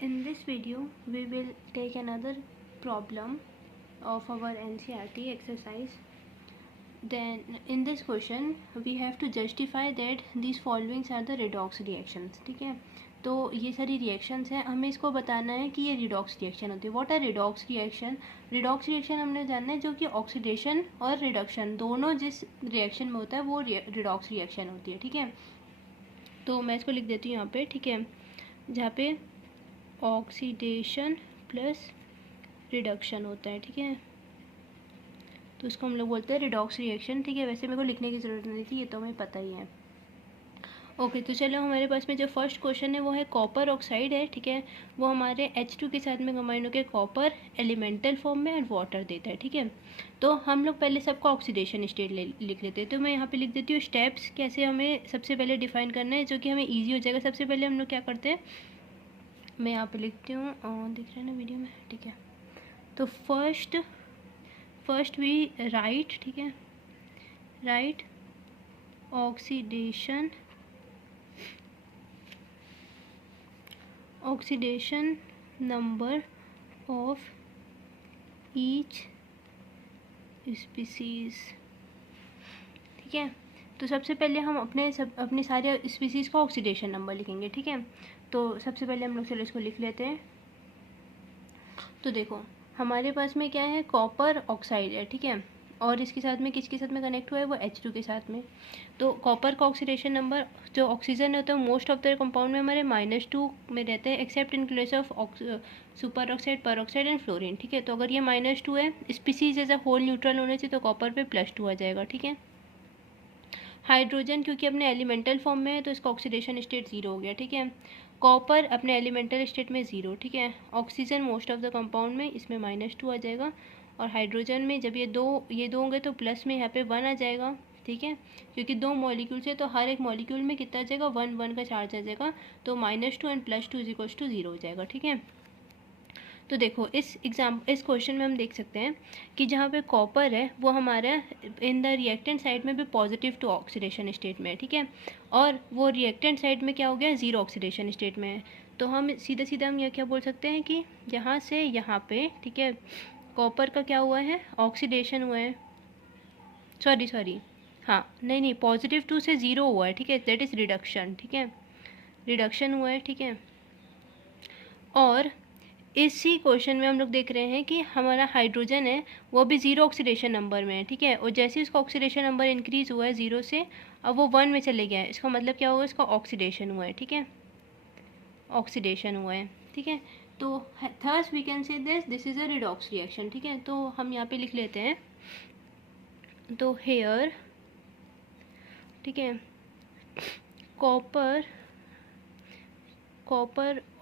In this video, we will take another problem of our NCERT exercise. Then in this question, we have to justify that these followings are the redox reactions. ठीक है, तो ये सारी reactions हैं, हमें इसको बताना है कि ये रिडॉक्स रिएक्शन होती है. What are redox reaction? Redox reaction हमने जानना है जो कि ऑक्सीडेशन और रिडक्शन दोनों जिस रिएक्शन में होता है वो रिडॉक्स रिएक्शन होती है. ठीक है, तो मैं इसको लिख देती हूँ यहाँ पे. ठीक है, जहाँ पे ऑक्सीडेशन प्लस रिडक्शन होता है. ठीक है, तो इसको हम लोग बोलते हैं रिडॉक्स रिएक्शन. ठीक है, वैसे मेरे को लिखने की ज़रूरत नहीं थी, ये तो हमें पता ही है. ओके, तो चलो हमारे पास में जो फर्स्ट क्वेश्चन है वो है कॉपर ऑक्साइड है. ठीक है, वो हमारे H2 के साथ में कंबाइन होकर कॉपर एलिमेंटल फॉर्म में और वाटर देता है. ठीक है, तो हम लोग पहले सबका ऑक्सीडेशन स्टेट लिख लेते हैं. तो मैं यहाँ पे लिख देती हूँ स्टेप्स कैसे हमें सबसे पहले डिफाइन करना है, जो कि हमें ईजी हो जाएगा. सबसे पहले हम लोग क्या करते हैं, मैं यहाँ पे लिखती हूँ, दिख रहा है ना वीडियो में. ठीक है, तो फर्स्ट वी राइट. ठीक है, write oxidation number of each species. ठीक है, तो सबसे पहले हम अपने सारे स्पीसीज़ का ऑक्सीडेशन नंबर लिखेंगे. ठीक है, तो सबसे पहले हम लोग चलो इसको लिख लेते हैं. तो देखो हमारे पास में क्या है, कॉपर ऑक्साइड है. ठीक है, और इसके साथ में किसके साथ में कनेक्ट हुआ है, वो H2 के साथ में. तो कॉपर का ऑक्सीडेशन नंबर जो ऑक्सीजन होता है मोस्ट ऑफ द कंपाउंड में हमारे -2 में रहते हैं, except in case of superoxide, peroxide and fluorine. ठीक है, तो अगर ये -2 है, species as a whole neutral होने से, तो कॉपर पे +2 आ जाएगा. ठीक है, हाइड्रोजन क्योंकि अपने एलिमेंटल फॉर्म में है तो इसका ऑक्सीडेशन स्टेट 0 हो गया. ठीक है, कॉपर अपने एलिमेंटल स्टेट में 0. ठीक है, oxygen most of the compound में इसमें -2 आ जाएगा, और हाइड्रोजन में जब ये दो होंगे तो प्लस में यहाँ पे 1 आ जाएगा. ठीक है, क्योंकि 2 मॉलिक्यूल्स है तो हर एक मॉलिक्यूल में कितना आ जाएगा, 1 का चार्ज आ जाएगा, तो -2 एंड +2 = 0 हो जाएगा. ठीक है, तो देखो इस क्वेश्चन में हम देख सकते हैं कि जहाँ पे कॉपर है वो हमारा इन द रिएक्टेंट साइड में भी पॉजिटिव टू ऑक्सीडेशन स्टेट में है. ठीक है, और वो रिएक्टेंट साइड में क्या हो गया, 0 ऑक्सीडेशन स्टेट में है. तो हम सीधा हम यह क्या बोल सकते हैं कि यहाँ से यहाँ पे, ठीक है, कॉपर का क्या हुआ है, ऑक्सीडेशन हुआ है. सॉरी हाँ, नहीं +2 से 0 हुआ है. ठीक है, दैट इज़ रिडक्शन. ठीक है, रिडक्शन हुआ है. ठीक है, और इसी क्वेश्चन में हम लोग देख रहे हैं कि हमारा हाइड्रोजन है वो भी 0 ऑक्सीडेशन नंबर में है. ठीक है, और जैसे ही उसका ऑक्सीडेशन नंबर इंक्रीज़ हुआ है 0 से, अब वो 1 में चले गया है. इसका मतलब क्या होगा, इसका ऑक्सीडेशन हुआ है. ठीक है, ऑक्सीडेशन हुआ है. ठीक है, तो thus we can say this is a redox reaction. ठीक है, तो हम यहाँ पे लिख लेते हैं, तो हेयर, ठीक है, कॉपर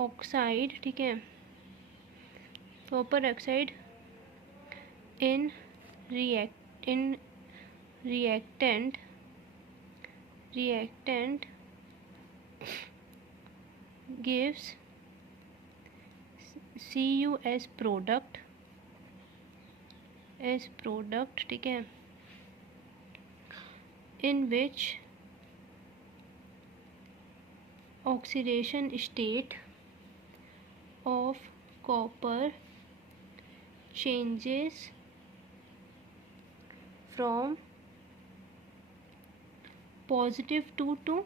ऑक्साइड, ठीक है, copper oxide in reactant gives Cu as product. ठीक है, in which oxidation state of copper changes from +2 to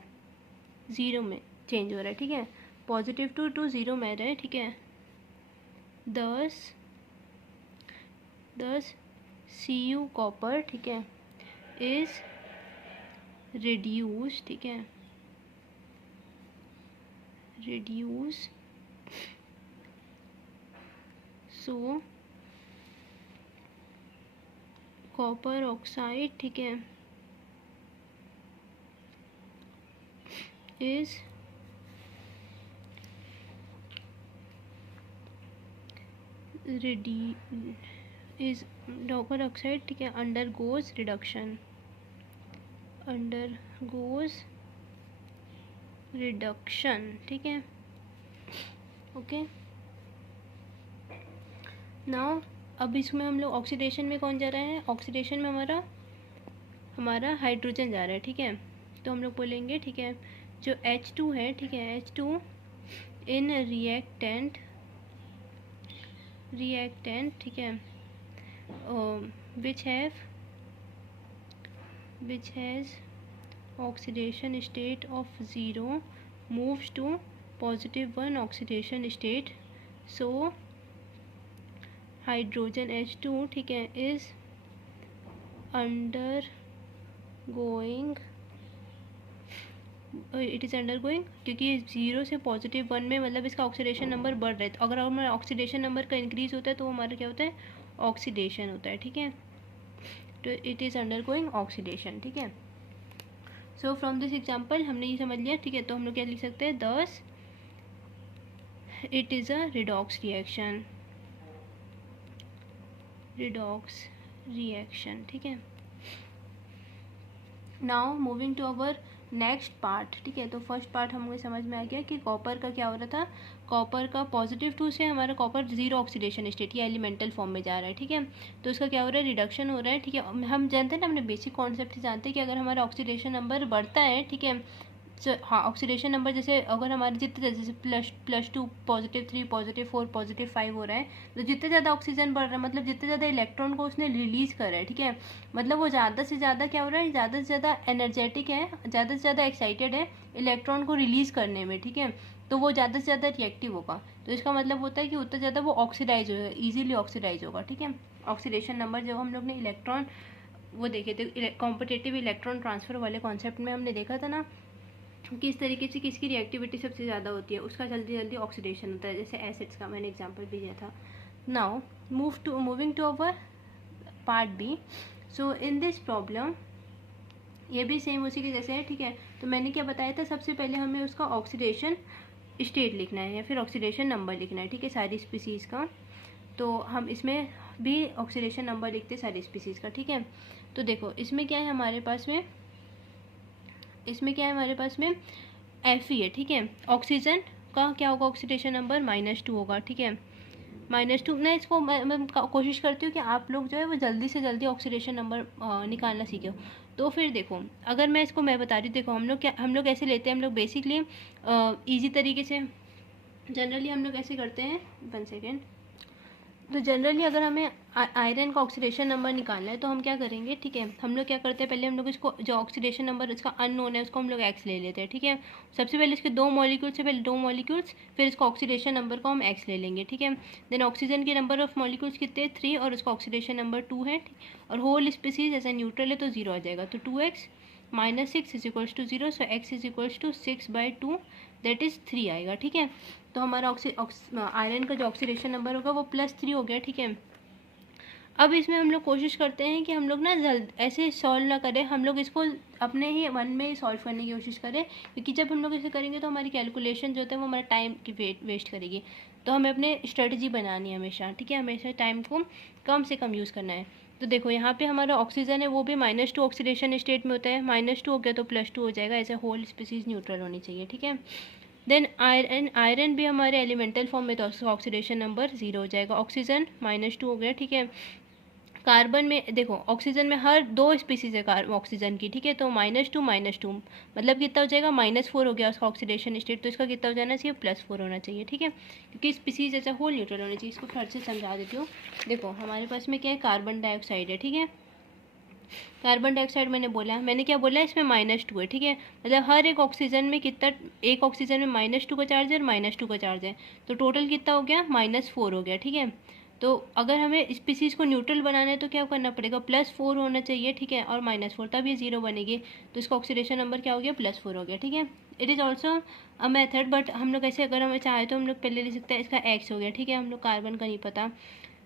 0 में चेंज हो रहा है. ठीक है, +2 to 0 में रहा है. ठीक है, दस Cu कॉपर, ठीक है, इज रिड्यूस. ठीक है, रिड्यूस, सो कॉपर ऑक्साइड, ठीक है, इज कॉपर ऑक्साइड, ठीक है, अंडरगोज रिडक्शन. ठीक है, ओके. नाउ अब इसमें हम लोग ऑक्सीडेशन में कौन जा रहा है, ऑक्सीडेशन में हमारा हाइड्रोजन जा रहा है. ठीक है, तो हम लोग बोलेंगे, ठीक है, जो H2 है, ठीक है, H2 इन रिएक्टेंट, ठीक है, which has oxidation state of 0 moves to +1 oxidation state, so hydrogen H2, ठीक है, is undergoing, it is undergoing, क्योंकि 0 से +1 में मतलब इसका ऑक्सीडेशन नंबर बढ़ रहा है। तो अगर हमारा ऑक्सीडेशन नंबर का इंक्रीज होता है तो हमारा क्या होता है, ऑक्सीडेशन होता है, ठीक है। तो इट इज़ अंडरगोइंग ऑक्सीडेशन, ठीक है। सो फ्रॉम दिस एग्जाम्पल हमने ये समझ लिया, ठीक है। तो हम लोग क्या लिख सकते हैं, thus it is a redox reaction, ठीक है। Now moving to our next part, ठीक है। तो फर्स्ट पार्ट हमें समझ में आ गया कि कॉपर का क्या हो रहा था, कॉपर का +2 से हमारा कॉपर 0 ऑक्सीडेशन स्टेट या एलिमेंटल फॉर्म में जा रहा है, ठीक है। तो इसका क्या हो रहा है, रिडक्शन हो रहा है, ठीक है। हम जानते हैं ना, अपने बेसिक कॉन्सेप्ट से जानते हैं कि अगर हमारा ऑक्सीडेशन नंबर बढ़ता है, ठीक है, हाँ, ऑक्सीडेशन नंबर जैसे अगर हमारे जितने जैसे +2 +3 +4 +5 हो रहा है, तो जितने ज़्यादा ऑक्सीजन बढ़ रहा है मतलब जितने ज़्यादा इलेक्ट्रॉन को उसने रिलीज़ करा है, ठीक है, मतलब वो ज़्यादा से ज़्यादा क्या हो रहा है, ज़्यादा से ज़्यादा एनर्जेटिक है, ज़्यादा से ज़्यादा एक्साइटेड है इलेक्ट्रॉन को रिलीज़ करने में, ठीक है। तो वो ज़्यादा से ज़्यादा रिएक्टिव होगा, तो इसका मतलब होता है कि उतना ज़्यादा वो ऑक्सीडाइज होगा, ईजिली ऑक्सीडाइज होगा, ठीक है। ऑक्सीडेशन नंबर जब हम लोग ने इलेक्ट्रॉन वो देखे थे कॉम्पिटेटिव इलेक्ट्रॉन ट्रांसफ़र वाले कॉन्सेप्ट में हमने देखा था ना, किस तरीके से किसकी रिएक्टिविटी सबसे ज़्यादा होती है, उसका जल्दी जल्दी ऑक्सीडेशन होता है, जैसे एसिड्स का मैंने एग्जांपल भी दिया था। Now moving to our part B. So in this problem ये भी सेम उसी के जैसे है, ठीक है। तो मैंने क्या बताया था, सबसे पहले हमें उसका ऑक्सीडेशन स्टेट लिखना है या फिर ऑक्सीडेशन नंबर लिखना है, ठीक है, सारी स्पीसीज़ का। तो हम इसमें भी ऑक्सीडेशन नंबर लिखते हैं सारी स्पीसीज़ का, ठीक है। तो देखो इसमें क्या है हमारे पास में, Fe है, ठीक है। ऑक्सीजन का क्या होगा, ऑक्सीडेशन नंबर -2 होगा, ठीक है, -2 ना। इसको मैं कोशिश करती हूँ कि आप लोग जो है वो जल्दी से जल्दी ऑक्सीडेशन नंबर निकालना सीखो। तो फिर देखो अगर मैं बता रही हूँ, देखो हम लोग ऐसे लेते हैं, हम लोग बेसिकली ईजी तरीके से जनरली हम लोग ऐसे करते हैं, 1 सेकेंड। तो जनरली अगर हमें आयरन का ऑक्सीडेशन नंबर निकालना है तो हम क्या करेंगे, ठीक है, हम लोग क्या करते हैं, पहले हम लोग इसको जो ऑक्सीडेशन नंबर इसका अननोन है उसको हम लोग एक्स ले लेते हैं, ठीक है। सबसे पहले इसके 2 मॉलिक्यूल्स से पहले 2 मॉलिक्यूल्स, फिर इसका ऑक्सीडेशन नंबर को हम एक्स ले लेंगे, ठीक है। देन ऑक्सीजन के नंबर ऑफ मॉलिक्यूल्स कितने 3 और उसका ऑक्सीडेशन नंबर 2 है, और होल स्पीसीज ऐसा न्यूट्रल है तो 0 आ जाएगा, तो 2x -6 is equals to 0, so x is equals to 6/2 that is 3 आएगा, ठीक है। तो हमारा आयरन का जो ऑक्सीडेशन नंबर होगा वो +3 हो गया, ठीक है। अब इसमें हम लोग कोशिश करते हैं कि हम लोग ना ऐसे सॉल्व ना करें, हम लोग इसको अपने ही मन में ही सॉल्व करने की कोशिश करें, क्योंकि जब हम लोग इसे करेंगे तो हमारी कैलकुलेशन जो होता है वो हमारा टाइम की वेस्ट करेगी। तो हमें अपने स्ट्रेटजी बनानी है हमेशा, ठीक है, हमेशा टाइम को कम से कम यूज़ करना है। तो देखो यहाँ पे हमारा ऑक्सीजन है वो भी -2 ऑक्सीडेशन स्टेट में होता है, -2 हो गया तो +2 हो जाएगा, ऐसे होल स्पीसीज न्यूट्रल होनी चाहिए, ठीक है। देन आयरन भी हमारे एलिमेंटल फॉर्म में, तो ऑक्सीडेशन नंबर 0 हो जाएगा, ऑक्सीजन -2 हो गया, ठीक है। कार्बन में देखो ऑक्सीजन में हर 2 स्पीसीज है ऑक्सीजन की, ठीक है, तो -2 -2 मतलब कितना हो जाएगा, -4 हो गया उसका ऑक्सीडेशन स्टेट, तो इसका कितना हो जाना चाहिए, +4 होना चाहिए, ठीक है, क्योंकि स्पीसीज ऐसा होल न्यूट्रल होनी चाहिए। इसको फिर से समझा देती हूँ। देखो हमारे पास में क्या है, कार्बन डाइऑक्साइड है, ठीक है, कार्बन डाइऑक्साइड मैंने क्या बोला, इसमें -2 है, ठीक है, मतलब हर एक ऑक्सीजन में कितना, एक ऑक्सीजन में -2 का चार्ज है और -2 का चार्ज है, तो टोटल कितना हो गया, -4 हो गया, ठीक है। तो अगर हमें स्पीसीज को न्यूट्रल बनाना है तो क्या करना पड़ेगा, +4 होना चाहिए, ठीक है, और -4 तब ये 0 बनेगी, तो इसका ऑक्सीडेशन नंबर क्या हो गया, +4 हो गया, ठीक है। It is also a method, but हम लोग ऐसे अगर हमें चाहे तो हम लोग पहले लिख सकते हैं, इसका x हो गया, ठीक है, हम लोग कार्बन का नहीं पता।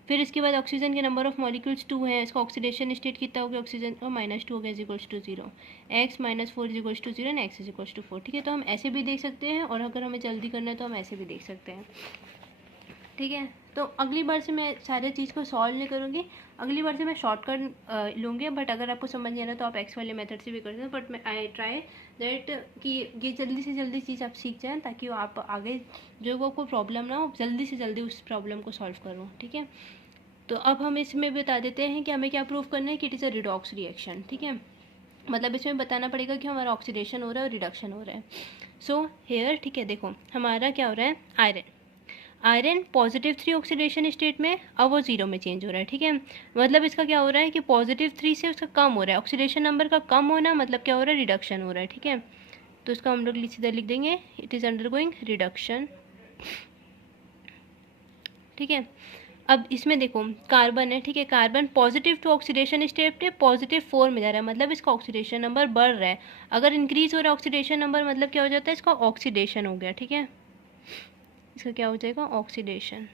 फिर इसके बाद ऑक्सीजन के नंबर ऑफ मॉलिक्यूल्स 2 है, इसका ऑक्सीडेशन स्टेट कितना हो गया, ऑक्सीजन का -2 हो गया is equals to 0, x -4 is equals to 0 and x is equals to 4, ठीक है। तो हम ऐसे भी देख सकते हैं और अगर हमें जल्दी करना है तो हम ऐसे भी देख सकते हैं, ठीक है। तो अगली बार से मैं सारे चीज़ को सॉल्व नहीं करूँगी, अगली बार से मैं शॉर्टकट लूँगी, बट अगर आपको समझ नहीं आ रहा तो आप एक्स वाले मेथड से भी कर सकते हैं, बट मैं आई ट्राई दैट कि ये जल्दी से जल्दी चीज़ आप सीख जाएँ, ताकि आप आगे जो वो कोई प्रॉब्लम ना हो, जल्दी से जल्दी उस प्रॉब्लम को सॉल्व करूँ, ठीक है। तो अब हम इसमें बता देते हैं कि हमें क्या प्रूव करना है, कि it is a redox reaction, ठीक है। मतलब इसमें बताना पड़ेगा कि हमारा ऑक्सीडेशन हो रहा है और रिडक्शन हो रहा है। सो हेयर, ठीक है, देखो हमारा क्या हो रहा है, आयरन +3 ऑक्सीडेशन स्टेट में, अब वो 0 में चेंज हो रहा है, ठीक है। मतलब इसका क्या हो रहा है कि +3 से उसका कम हो रहा है, ऑक्सीडेशन नंबर का कम होना मतलब क्या हो रहा है, रिडक्शन हो रहा है, ठीक है। तो इसका हम लोग सीधा लिख देंगे, इट इज़ अंडरगोइंग रिडक्शन, ठीक है। अब इसमें देखो कार्बन है, ठीक है, कार्बन +2 ऑक्सीडेशन स्टेट पे +4 में जा रहा है, मतलब इसका ऑक्सीडेशन नंबर बढ़ रहा है। अगर इंक्रीज हो रहा है ऑक्सीडेशन नंबर मतलब क्या हो जाता है, इसका ऑक्सीडेशन हो गया, ठीक है, इसका क्या हो जाएगा, ऑक्सीडेशन।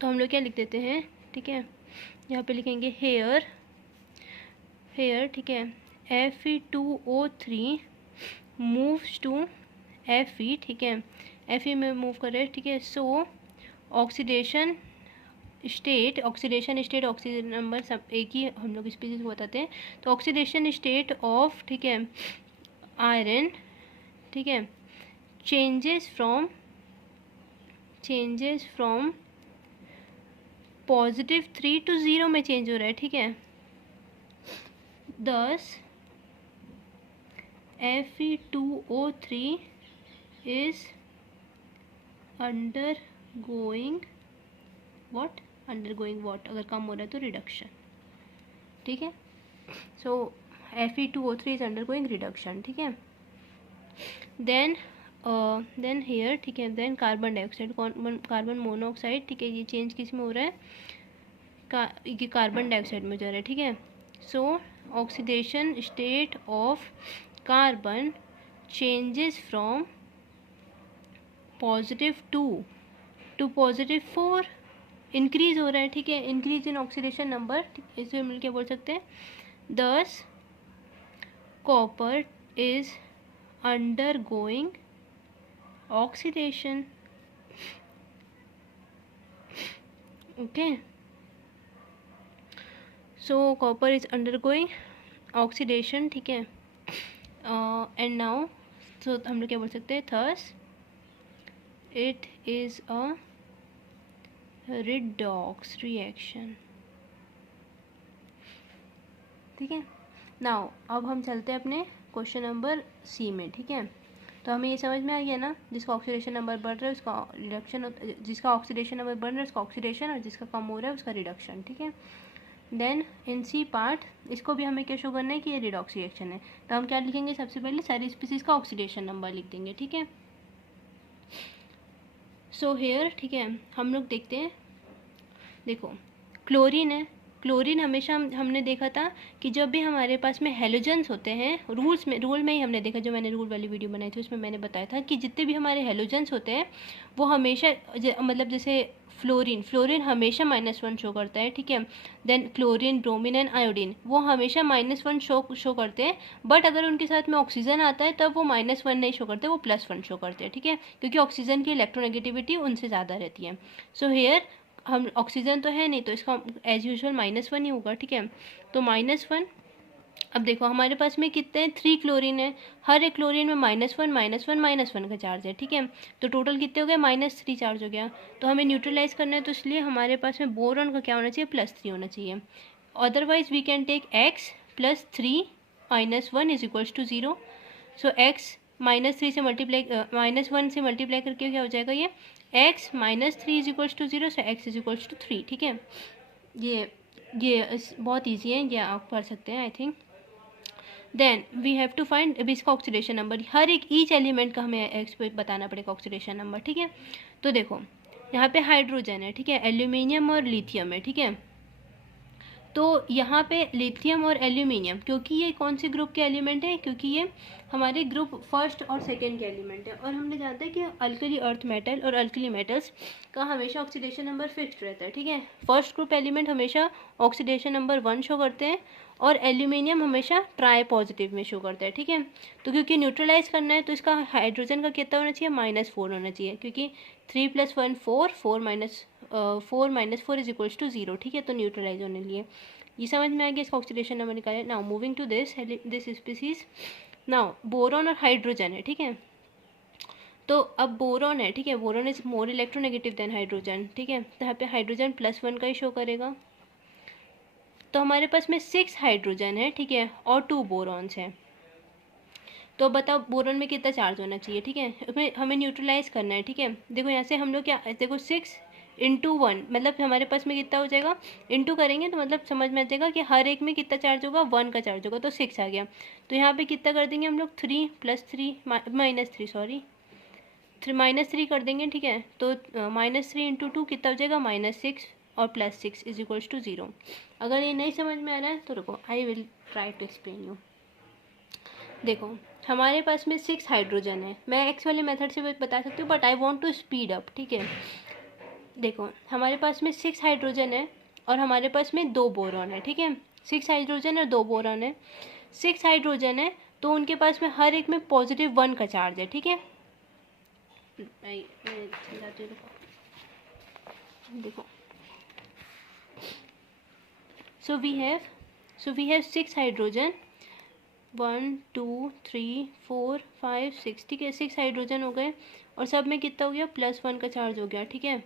तो हम लोग क्या लिख देते हैं, ठीक है, यहाँ पे लिखेंगे हेयर, ठीक है, Fe2O3 मूव्स टू Fe, ठीक है, Fe में मूव कर रहे हैं, ठीक है। सो ऑक्सीडेशन स्टेट ऑक्सीजन नंबर सब एक ही हम लोग स्पीसीज को बताते हैं। तो ऑक्सीडेशन स्टेट ऑफ, ठीक है, आयरन, ठीक है, चेंजेस फ्रॉम +3 to 0 में चेंज हो रहा है, ठीक है। Thus Fe2O3 is undergoing what, अगर कम हो रहा है तो रिडक्शन, ठीक है। सो Fe2O3 इज अंडरगोइंग रिडक्शन, ठीक है। देन हेयर, ठीक है, then carbon dioxide, carbon monoxide, ठीक है, ये चेंज किस में हो रहा है, ये कार्बन डाइऑक्साइड में जा रहा है, ठीक है। सो oxidation state of carbon changes from +2 to +4, increase हो रहा है, ठीक है, इंक्रीज इन ऑक्सीडेशन नंबर, इसमें मिल के बोल सकते हैं। दस copper is undergoing oxidation, okay. So copper is undergoing oxidation, ठीक है। एंड नाउ सो हम लोग क्या बोल सकते हैं, thus it is a redox reaction, ठीक है। नाउ अब हम चलते हैं अपने क्वेश्चन नंबर सी में, ठीक है। तो हमें ये समझ में आ गया ना, जिसका ऑक्सीडेशन नंबर बढ़ रहा है उसका रिडक्शन, जिसका ऑक्सीडेशन नंबर बढ़ रहा है उसका ऑक्सीडेशन, और जिसका कम हो रहा है उसका रिडक्शन, ठीक है। देन इन सी पार्ट इसको भी हमें क्या शो करना है कि ये रिडॉक्स रिएक्शन है। तो हम क्या लिखेंगे, सबसे पहले सारी स्पीसीज का ऑक्सीडेशन नंबर लिख देंगे, ठीक है। सो हेयर, ठीक है, हम लोग देखते हैं, देखो क्लोरीन है, क्लोरीन हमेशा हमने देखा था कि जब भी हमारे पास में हेलोजन्स होते हैं, रूल में ही हमने देखा, जो मैंने रूल वाली वीडियो बनाई थी उसमें मैंने बताया था कि जितने भी हमारे हेलोजन्स होते हैं वो हमेशा मतलब जैसे फ्लोरीन हमेशा -1 शो करता है, ठीक है। Then chlorine, bromine and iodine वो हमेशा -1 शो करते हैं, बट अगर उनके साथ में ऑक्सीजन आता है तब वो -1 नहीं शो करते, वो +1 शो करते हैं, ठीक है, क्योंकि ऑक्सीजन की इलेक्ट्रोनेगेटिविटी उनसे ज़्यादा रहती है। सो हेयर हम ऑक्सीजन तो है नहीं तो इसका एज यूजुअल -1 ही होगा, ठीक है। तो -1, अब देखो हमारे पास में कितने हैं, 3 क्लोरीन है, हर एक क्लोरीन में -1 का चार्ज है, ठीक है। तो टोटल कितने हो गए, -3 चार्ज हो गया। तो हमें न्यूट्रलाइज करना है, तो इसलिए हमारे पास में बोरॉन का क्या होना चाहिए, +3 होना चाहिए। Otherwise we can take x +3 -1 is equals to 0। So x -3 से -1 से मल्टीप्लाई करके क्या हो जाएगा, ये x -3 is equals to 0, so x is equals to 3, ठीक है। ये बहुत ईजी है, ये आप पढ़ सकते हैं I think. Then we have to find, अभी इसका ऑक्सीडेशन नंबर, हर एक ईच एलिमेंट का हमें एक्सपेक्ट बताना पड़ेगा ऑक्सीडेशन नंबर, ठीक है। तो देखो यहाँ पे हाइड्रोजन है, ठीक है, एल्यूमिनियम और लिथियम है, ठीक है। तो यहाँ पे लिथियम और एल्यूमिनियम, क्योंकि ये कौन से ग्रुप के एलिमेंट हैं, क्योंकि ये हमारे ग्रुप फर्स्ट और सेकेंड के एलिमेंट है, और हमने जानते हैं कि अल्कली अर्थ मेटल और अल्कली मेटल्स का हमेशा ऑक्सीडेशन नंबर फिक्स्ड रहता है, ठीक है। फर्स्ट ग्रुप एलिमेंट हमेशा ऑक्सीडेशन नंबर 1 शो करते हैं, और एल्यूमिनियम हमेशा ट्राई पॉजिटिव में शो करता है, ठीक है। तो क्योंकि न्यूट्रलाइज करना है तो इसका हाइड्रोजन का कितना होना चाहिए, -4 होना चाहिए, क्योंकि 3 + 1 4 4 इज इक्वल्स टू 0, ठीक है। तो न्यूट्रलाइज होने के लिए ये समझ में आ गया, इसका ऑक्सीडेशन नंबर निकाले। Now moving to this species, now boron और हाइड्रोजन है, ठीक है। तो अब बोरॉन है, ठीक है, boron is more electronegative than hydrogen, ठीक है। तो यहाँ पे हाइड्रोजन +1 का ही शो करेगा, तो हमारे पास में 6 हाइड्रोजन है, ठीक है, और 2 बोरॉन्स हैं। तो बताओ बोरॉन में कितना चार्ज होना चाहिए, ठीक है, हमें न्यूट्रलाइज करना है, ठीक है। देखो यहाँ से हम लोग क्या, देखो 6 इंटू 1 मतलब हमारे पास में कितना हो जाएगा, इंटू करेंगे तो मतलब समझ में आ जाएगा कि हर एक में कितना चार्ज होगा, 1 का चार्ज होगा, तो 6 आ गया। तो यहाँ पे कितना कर देंगे हम लोग, 3 + 3 -3 सॉरी -3 कर देंगे, ठीक है। तो -3 × 2 कितना हो जाएगा, -6 और +6 = 0। अगर ये नहीं समझ में आ रहा है तो रुको, I will try to explain you. देखो हमारे पास में 6 हाइड्रोजन है, मैं एक्स वाले मेथड से बता सकती हूँ but I want to speed up, ठीक है। देखो हमारे पास में 6 हाइड्रोजन है और हमारे पास में 2 बोरॉन है, ठीक है। 6 हाइड्रोजन और 2 बोरॉन है। 6 हाइड्रोजन है तो उनके पास में हर एक में +1 का चार्ज है, ठीक है। मैं समझाती हूँ, देखो सो वी हैव 6 हाइड्रोजन, 1 2 3 4 5 6, ठीक है। 6 हाइड्रोजन हो गए और सब में कितना हो गया, +1 का चार्ज हो गया, ठीक है।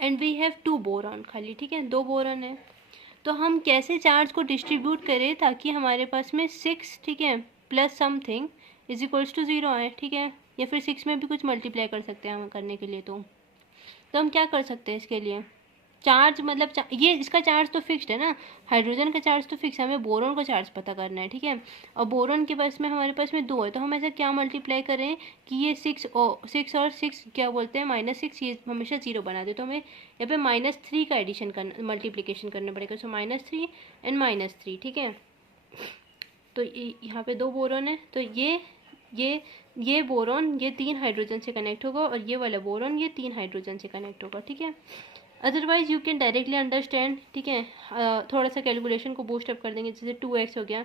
एंड वी हैव 2 बोरॉन खाली, ठीक है, 2 बोरॉन है। तो हम कैसे चार्ज को डिस्ट्रीब्यूट करें ताकि हमारे पास में 6, ठीक है, प्लस समथिंग = 0 आए, ठीक है। या फिर 6 में भी कुछ मल्टीप्लाई कर सकते हैं हम करने के लिए। तो हम क्या कर सकते हैं इसके लिए, चार्ज मतलब ये इसका चार्ज तो फिक्स्ड है ना, हाइड्रोजन का चार्ज तो फिक्स है, हमें बोरॉन का चार्ज पता करना है, ठीक है। और बोरॉन के पास में हमारे पास में 2 है, तो हम ऐसा क्या मल्टीप्लाई करें कि ये 6 और 6 क्या बोलते हैं -6, ये हमेशा 0 बना दे। तो हमें यहाँ पे -3 का एडिशन करना, मल्टीप्लिकेशन करना पड़ेगा। सो -3 एंड -3, ठीक है। तो यहाँ पे 2 बोरॉन है, तो ये बोरॉन ये 3 हाइड्रोजन से कनेक्ट होगा और ये वाला बोरॉन ये 3 हाइड्रोजन से कनेक्ट होगा, ठीक है। Otherwise you can directly understand, ठीक है। थोड़ा सा कैलकुलेशन को बूस्ट अप कर देंगे, जैसे 2x हो गया,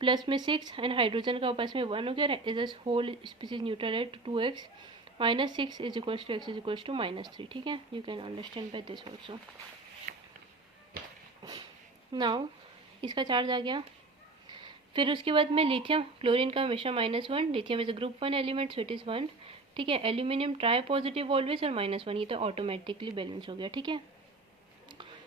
प्लस में 6 एंड हाइड्रोजन का पास में 1 हो गया, इज होल स्पीसीज न्यूट्रल है, 2x -6 = x = -3, ठीक है। You can understand by this also. Now इसका चार्ज आ गया। फिर उसके बाद में लिथियम, क्लोरीन का हमेशा -1, lithium is a group 1 element, so it is 1, ठीक है। एल्यूमिनियम ट्राई पॉजिटिव ऑलवेज और -1, ये तो ऑटोमेटिकली बैलेंस हो गया, ठीक है।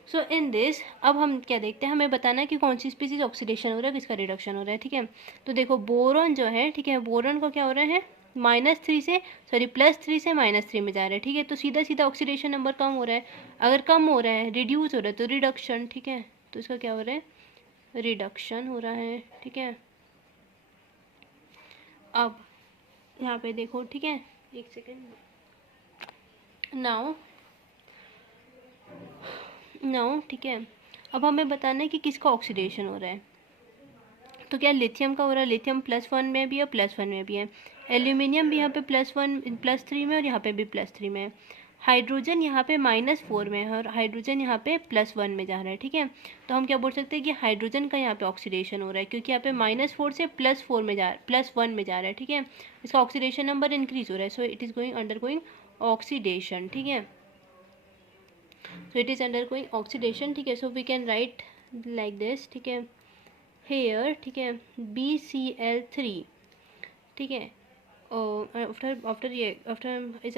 सो इन दिस अब हम क्या देखते हैं, हमें बताना है कि कौन सी स्पीसीज ऑक्सीडेशन हो रहा है, किसका रिडक्शन हो रहा है, ठीक है। तो देखो बोरॉन जो है, ठीक है, बोरॉन का क्या हो रहा है, -3 से +3 से -3 में जा रहा है, ठीक है। तो सीधा सीधा ऑक्सीडेशन नंबर कम हो रहा है। अगर कम हो रहा है, रिड्यूस हो रहा है, तो रिडक्शन, ठीक है। तो इसका क्या हो रहा है, रिडक्शन हो रहा है, ठीक है। अब यहाँ पे देखो, ठीक है, एक सेकेंड। नाउ ठीक है, अब हमें बताना है कि किसका ऑक्सीडेशन हो रहा है। तो क्या लिथियम का हो रहा है, लिथियम +1 में भी है, +1 में भी है। एल्यूमिनियम भी यहाँ पे +1 +3 में और यहाँ पे भी +3 में है। हाइड्रोजन यहाँ पे -4 में है और हाइड्रोजन यहाँ पे +1 में जा रहा है, ठीक है। तो हम क्या बोल सकते हैं कि हाइड्रोजन का यहाँ पे ऑक्सीडेशन हो रहा है, क्योंकि यहाँ पे -4 से +1 में जा रहा है, ठीक है। इसका ऑक्सीडेशन नंबर इंक्रीज हो रहा है, so it is undergoing oxidation, ठीक है। so it is undergoing oxidation, ठीक है। so we can write like this, ठीक है, here, ठीक है, BCl3, ठीक है, after is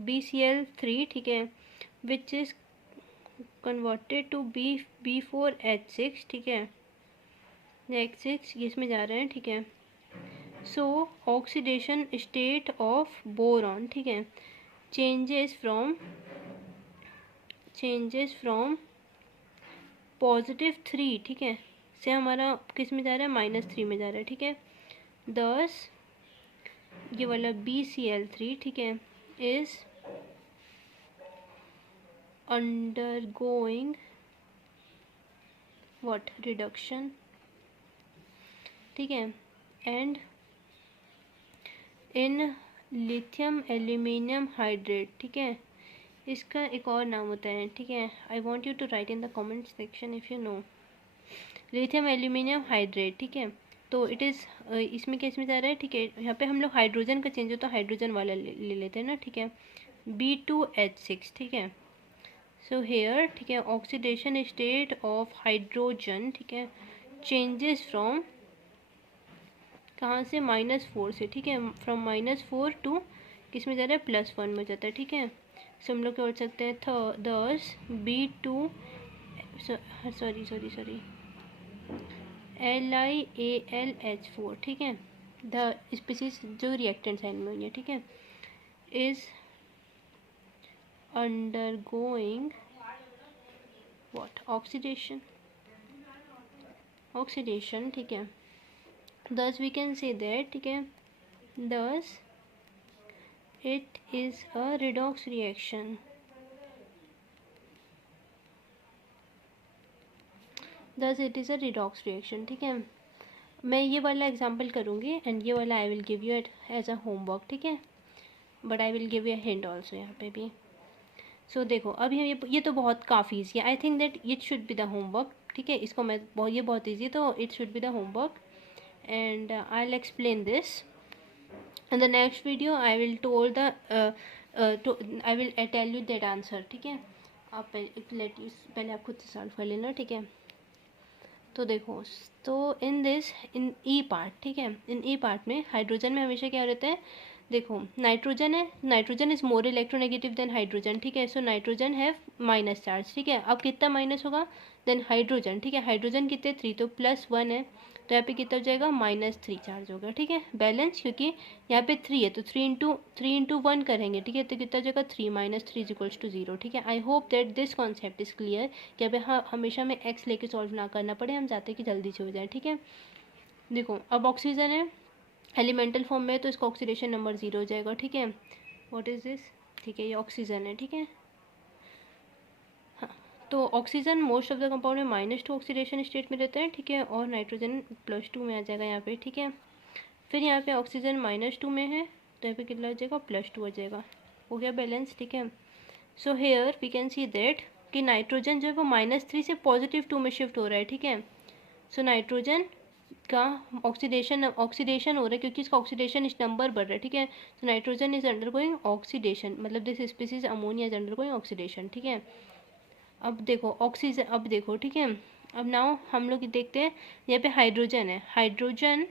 BCl3, ठीक है, which is converted to B4H6, ठीक है, H6 इसमें जा रहे हैं, ठीक है। so oxidation state of boron, ठीक है, changes from +3, ठीक है, से हमारा किस में जा रहा है, -3 में जा रहा है, ठीक है। दस ये वाला BCl3, ठीक है, इज अंडरगोइंग व्हाट, रिडक्शन, ठीक है। And in lithium aluminium hydrate, ठीक है, इसका एक और नाम होता है, ठीक है। I want you to write in the comment section if you know. Lithium aluminium hydrate, ठीक है। तो इट इज़ इसमें क्या इसमें जा रहा है, ठीक है। यहाँ पे हम लोग हाइड्रोजन का चेंज हो तो हाइड्रोजन वाला ले लेते हैं ना, ठीक है, B2H6, ठीक है। सो हेयर, ठीक है, ऑक्सीडेशन स्टेट ऑफ हाइड्रोजन, ठीक है, चेंजेस फ्रॉम कहाँ से, -4 से, ठीक है, फ्रॉम -4 टू किस में जा रहा है, +1 में जाता है, ठीक है। सो हम लोग क्या बोल सकते हैं, दस B2 सॉरी LiAlH4, ठीक है, द स्पीसीज जो रिएक्टेंट साइड में हुई है, ठीक है, इज अंडरगोइंग व्हाट, ऑक्सीडेशन, ठीक है, thus we can say that, ठीक है, thus it is a redox reaction, ठीक है। मैं ये वाला एग्जांपल करूँगी एंड ये वाला I will give you as a homework, ठीक है, but I will give you hint also यहाँ पे भी। सो देखो अभी ये तो बहुत काफ़ी ईजी है, I think that it should be the homework, ठीक है, इसको मैं ये बहुत ईजी, तो it should be the homework and I'll explain this in the next video. I will told the I will tell you that answer, ठीक है। आप पहले आप खुद से सॉल्व कर लेना, ठीक है। तो देखो, तो इन ई पार्ट, ठीक है, इन ई पार्ट में हाइड्रोजन में हमेशा क्या रहता है, देखो नाइट्रोजन है, nitrogen is more electronegative than hydrogen, ठीक है, so nitrogen have minus charge, ठीक है। अब कितना माइनस होगा देन हाइड्रोजन, ठीक है, हाइड्रोजन कितने 3, तो +1 है, तो यहाँ पे कितना हो जाएगा -3 चार्ज होगा, ठीक है, बैलेंस, क्योंकि यहाँ पे 3 है तो 3 × 1 करेंगे, ठीक है, तो कितना हो जाएगा 3 - 3 = 0, ठीक है। I hope that this concept is clear, कि अब हाँ हमेशा में एक्स लेके सॉल्व ना करना पड़े, हम चाहते हैं कि जल्दी से हो जाए, ठीक है। देखो अब ऑक्सीजन है एलिमेंटल फॉर्म में, तो इसका ऑक्सीडेशन नंबर 0 हो जाएगा, ठीक है। व्हाट इज दिस, ठीक है, ये ऑक्सीजन है, ठीक है। हाँ, तो oxygen most of the compound में -2 ऑक्सीडेशन स्टेट में रहता है, ठीक है, और नाइट्रोजन +2 में आ जाएगा यहाँ पे, ठीक है। फिर यहाँ पे ऑक्सीजन -2 में है, तो यहाँ पे कितना हो जाएगा +2 हो जाएगा, हो गया बैलेंस, ठीक है। So here we can see that कि नाइट्रोजन जो है वो -3 से +2 में शिफ्ट हो रहा है, ठीक है। सो नाइट्रोजन का ऑक्सीडेशन हो रहा है, क्योंकि इसका ऑक्सीडेशन इस नंबर बढ़ रहा है, ठीक है। तो नाइट्रोजन इज अंडरगोइंग ऑक्सीडेशन, मतलब this species ammonia is undergoing oxidation, ठीक है। अब देखो ऑक्सीजन, अब देखो, ठीक है, अब नाउ हम लोग देखते हैं, यहाँ पे हाइड्रोजन है, हाइड्रोजन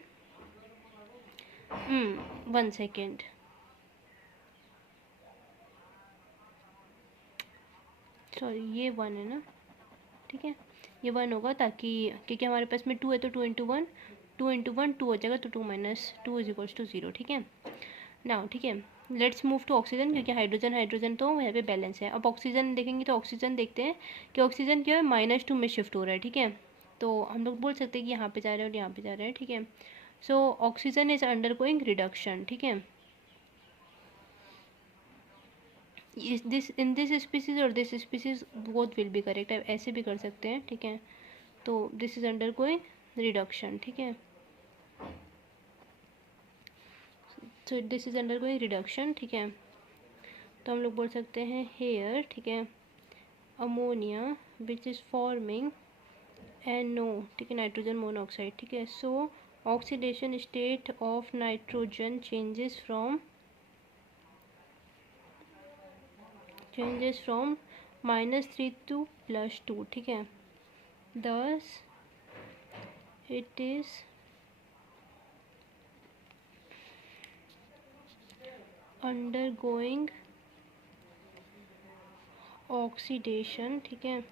1 सेकेंड, सॉरी ये 1 है ना, ठीक है, ये 1 होगा, ताकि क्योंकि हमारे पास में 2 है, तो 2 × 1 2 हो जाएगा, तो 2 - 2 = 0, ठीक है। नाउ ठीक है, लेट्स मूव टू ऑक्सीजन, क्योंकि हाइड्रोजन तो यहाँ पे बैलेंस है। अब ऑक्सीजन देखेंगे, तो ऑक्सीजन देखते हैं कि ऑक्सीजन क्या है -2 में शिफ्ट हो रहा है, ठीक है। तो हम लोग बोल सकते हैं कि यहाँ पे जा रहे हैं और यहाँ पे जा रहे हैं, ठीक है। So oxygen is undergoing reduction, ठीक है, इन दिस स्पीसीज और this species both will be correct, ऐसे भी कर सकते हैं, ठीक है। तो दिस इज अंडरगोइंग रिडक्शन, ठीक है, so this is undergoing reduction, ठीक है। तो हम लोग बोल सकते हैं हेयर, ठीक है, ammonia which is forming NO, ठीक है, नाइट्रोजन मोनोऑक्साइड, ठीक है। सो oxidation state of nitrogen changes from -3 to +2, ठीक है, thus it is undergoing oxidation, ठीक है,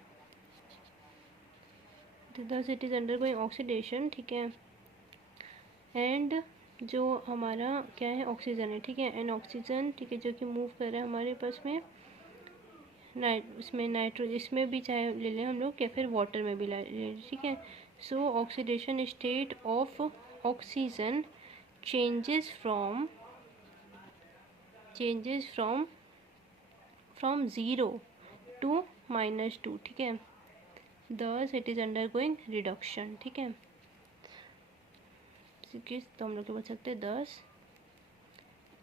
thus it is undergoing oxidation, ठीक है। एंड जो हमारा क्या है, ऑक्सीजन है, ठीक है, एंड ऑक्सीजन, ठीक है, जो कि मूव कर रहा है हमारे पास में इसमें नाइट्रोजन, इसमें भी चाहे ले लें हम लोग, या फिर वाटर में भी ले लें, ठीक है। सो oxidation state of oxygen changes from 0 to -2, ठीक है, thus it is undergoing reduction, ठीक है। तो हम लोग क्या बोल सकते हैं, thus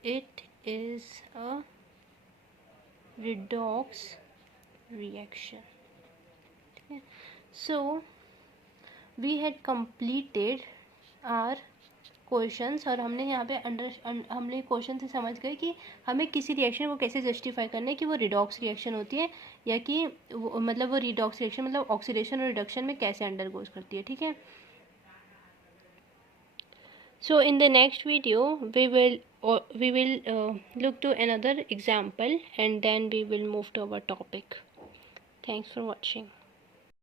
it is a redox reaction, ठीक है। So we had completed our questions, और हमने यहाँ पे हमने क्वेश्चन से समझ गए कि हमें किसी रिएक्शन को कैसे जस्टिफाई करना है, कि वो रिडॉक्स रिएक्शन होती है, या कि मतलब वो रिडॉक्स रिएक्शन मतलब ऑक्सीडेशन और रिडक्शन में कैसे अंडरगोज करती है, ठीक है। So in the next video we will or we will look to another example and then we will move to our topic. Thanks for watching.